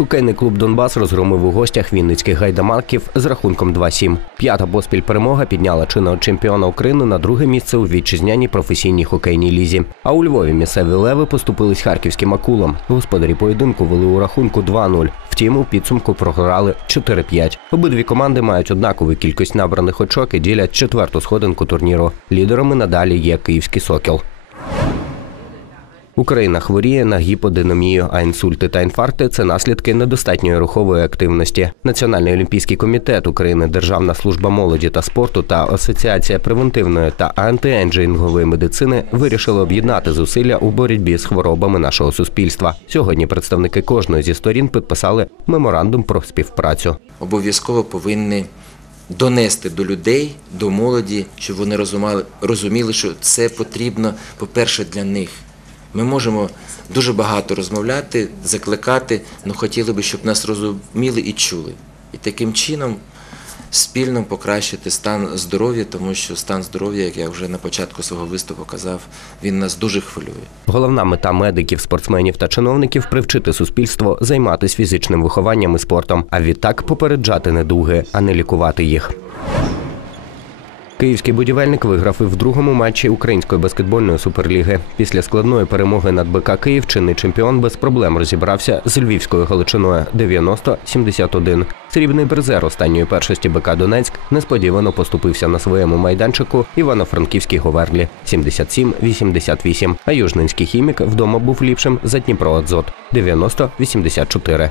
Хокейний клуб Донбас розгромив у гостях вінницьких гайдамаків з рахунком 2-7. П'ята поспіль перемога підняла чинного чемпіона України на друге місце у вітчизняній професійній хокейній лізі. А у Львові місцеві леви поступились харківським акулам. Господарі поєдинку вели у рахунку 2-0. Втім, у підсумку програли 4-5. Обидві команди мають однакову кількість набраних очок і ділять четверту сходинку турніру. Лідерами надалі є київський сокіл. Україна хворіє на гіподинамію, а інсульти та інфаркти це наслідки недостатньої рухової активності. Національний олімпійський комітет України, Державна служба молоді та спорту та Асоціація превентивної та антиенджингової медицини вирішили об'єднати зусилля у боротьбі з хворобами нашого суспільства. Сьогодні представники кожної зі сторін підписали меморандум про співпрацю. обов'язково повинні донести до людей, до молоді, щоб вони розуміли, що це потрібно, по-перше, для них. Ми можемо дуже багато розмовляти, закликати, але хотіли би, щоб нас розуміли і чули. І таким чином спільно покращити стан здоров'я, тому що стан здоров'я, як я вже на початку свого виступу казав, він нас дуже хвилює. Головна мета медиків, спортсменів та чиновників привчити суспільство займатися фізичним вихованням і спортом, а відтак попереджати недуги, а не лікувати їх. Київський будівельник виграв і в другому матчі української баскетбольної суперліги. Після складної перемоги над БК Київ чинний чемпіон без проблем розібрався з львівською галичиною 90-71. Срібний призер останньої першості БК Донецьк несподівано поступився на своєму майданчику Івано-Франківській Говерлі 77-88. А южненський хімік вдома був ліпшим за Дніпроадзот 90-84.